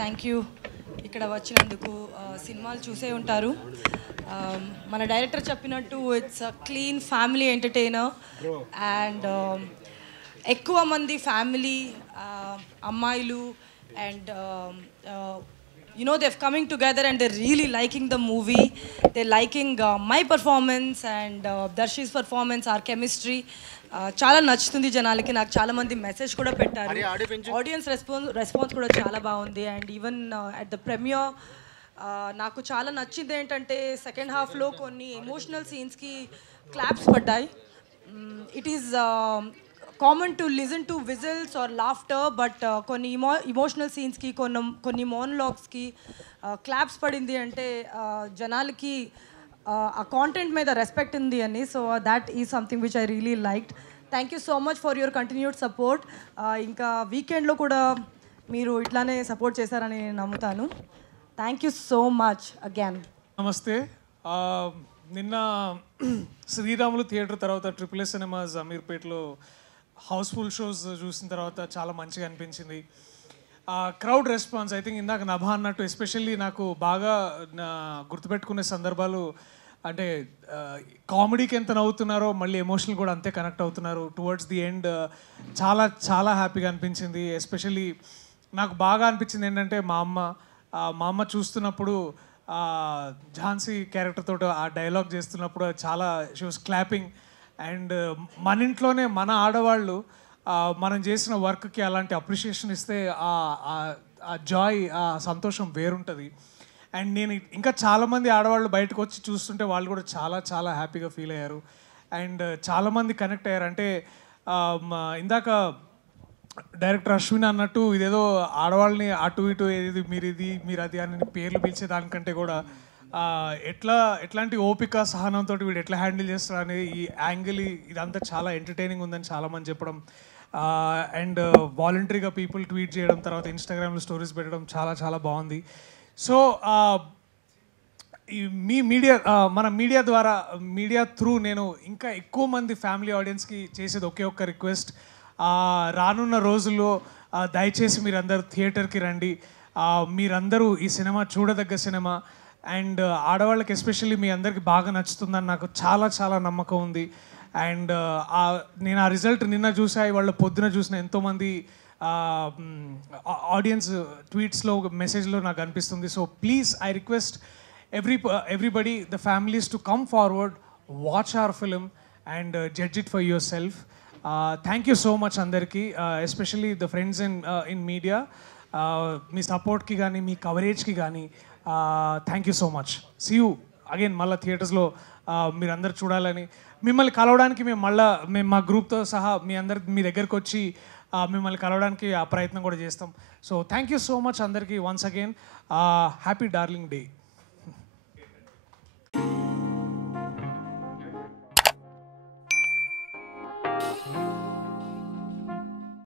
Thank you. ఇక్కడ వచ్చినందుకు సినిమాలు చూసే ఉంటారు. మన డైరెక్టర్ చెప్పినట్టు it's a clean family entertainer and ఎక్కువ మంది ఫ్యామిలీ అమ్మాయిలు and they're coming together and they're really liking the movie. They're liking my performance and Darshi's performance, our chemistry. చాలా నచ్చుతుంది జనాలకి. నాకు చాలా మంది మెసేజ్ కూడా పెట్టారు. ఆడియన్స్ రెస్పాన్స్ కూడా చాలా బాగుంది. And even at the premiere నాకు చాలా నచ్చింది ఏంటంటే సెకండ్ హాఫ్లో కొన్ని ఎమోషనల్ సీన్స్కి క్లాప్స్ పడ్డాయి. It is common to listen to whistles or laughter, but కొన్ని ఇమోషనల్ సీన్స్కి కొన్ని మోనలాగ్స్కి క్లాప్స్ పడింది అంటే జనాలకి ఆ కాంటెంట్ మీద రెస్పెక్ట్ ఉంది అని. So that is something which I really liked. Thank you so much for your continued support. ఇంకా వీకెండ్లో కూడా మీరు ఇట్లానే సపోర్ట్ చేశారని నేను నమ్ముతాను. Thank you so much again. నమస్తే. నిన్న శ్రీరాములు థియేటర్ తర్వాత ట్రిపుల్ ఎస్ సినిమాస్ అమీర్పేట్లో హౌస్ఫుల్ షోస్ చూసిన తర్వాత చాలా మంచిగా అనిపించింది. క్రౌడ్ రెస్పాన్స్ ఐ థింక్ ఇందాక నభా అన్నట్టు ఎస్పెషల్లీ నాకు బాగా గుర్తుపెట్టుకునే సందర్భాలు అంటే కామెడీకి ఎంత నవ్వుతున్నారో మళ్ళీ ఎమోషనల్ కూడా అంతే కనెక్ట్ అవుతున్నారు. టువర్డ్స్ ది ఎండ్ చాలా చాలా హ్యాపీగా అనిపించింది. ఎస్పెషల్లీ నాకు బాగా అనిపించింది ఏంటంటే మా అమ్మ చూస్తున్నప్పుడు ఝాన్సీ క్యారెక్టర్ తోటి ఆ డైలాగ్ చేస్తున్నప్పుడు చాలా షీ వాస్ క్లాపింగ్. అండ్ మన ఇంట్లోనే మన ఆడవాళ్ళు మనం చేసిన వర్క్కి అలాంటి అప్రిషియేషన్ ఇస్తే ఆ జాయ్, ఆ సంతోషం వేరుంటుంది. అండ్ నేను ఇంకా చాలామంది ఆడవాళ్ళు బయటకు వచ్చి చూస్తుంటే వాళ్ళు కూడా చాలా చాలా హ్యాపీగా ఫీల్ అయ్యారు. అండ్ చాలామంది కనెక్ట్ అయ్యారు. అంటే ఇందాక డైరెక్టర్ అశ్విన్ అన్నట్టు ఇదేదో ఆడవాళ్ళని అటు ఇటు ఏది మీరు అది అని పేర్లు పిలిచే దానికంటే కూడా ఎట్లాంటి ఓపిక సహనంతో వీడు ఎట్లా హ్యాండిల్ చేస్తారు అనేది ఈ యాంగిల్ ఇదంతా చాలా ఎంటర్టైనింగ్ ఉందని చాలామంది చెప్పడం. అండ్ వాలంటరీగా పీపుల్ ట్వీట్ చేయడం, తర్వాత ఇన్స్టాగ్రామ్లో స్టోరీస్ పెట్టడం చాలా చాలా బాగుంది. సో మీ మన మీడియా త్రూ నేను ఇంకా ఎక్కువ మంది ఫ్యామిలీ ఆడియన్స్కి చేసేది ఒకే ఒక్క రిక్వెస్ట్. రానున్న రోజుల్లో దయచేసి మీరందరూ థియేటర్కి రండి. మీరందరూ ఈ సినిమా చూడదగ్గ సినిమా. అండ్ ఆడవాళ్ళకి ఎస్పెషల్లీ మీ అందరికీ బాగా నచ్చుతుందని నాకు చాలా చాలా నమ్మకం ఉంది. అండ్ నేను ఆ రిజల్ట్ నిన్న చూసా, వాళ్ళ పొద్దున చూసిన ఎంతోమంది ఆడియన్స్ ట్వీట్స్లో మెసేజ్లో నాకు అనిపిస్తుంది. So please I request everybody, the families, to come forward, watch our film and judge it for yourself. Thank you so much andarki, especially the friends in media. మీ సపోర్ట్కి కానీ మీ కవరేజ్కి కానీ thank you so much. See you again. మళ్ళీ థియేటర్స్లో మీరందరూ చూడాలని, మిమ్మల్ని కలవడానికి మేము మా గ్రూప్తో సహా మీ దగ్గరకు వచ్చి మిమ్మల్ని కలవడానికి ఆ ప్రయత్నం కూడా చేస్తాం. So thank you so much అందరికీ. Once again happy darling day.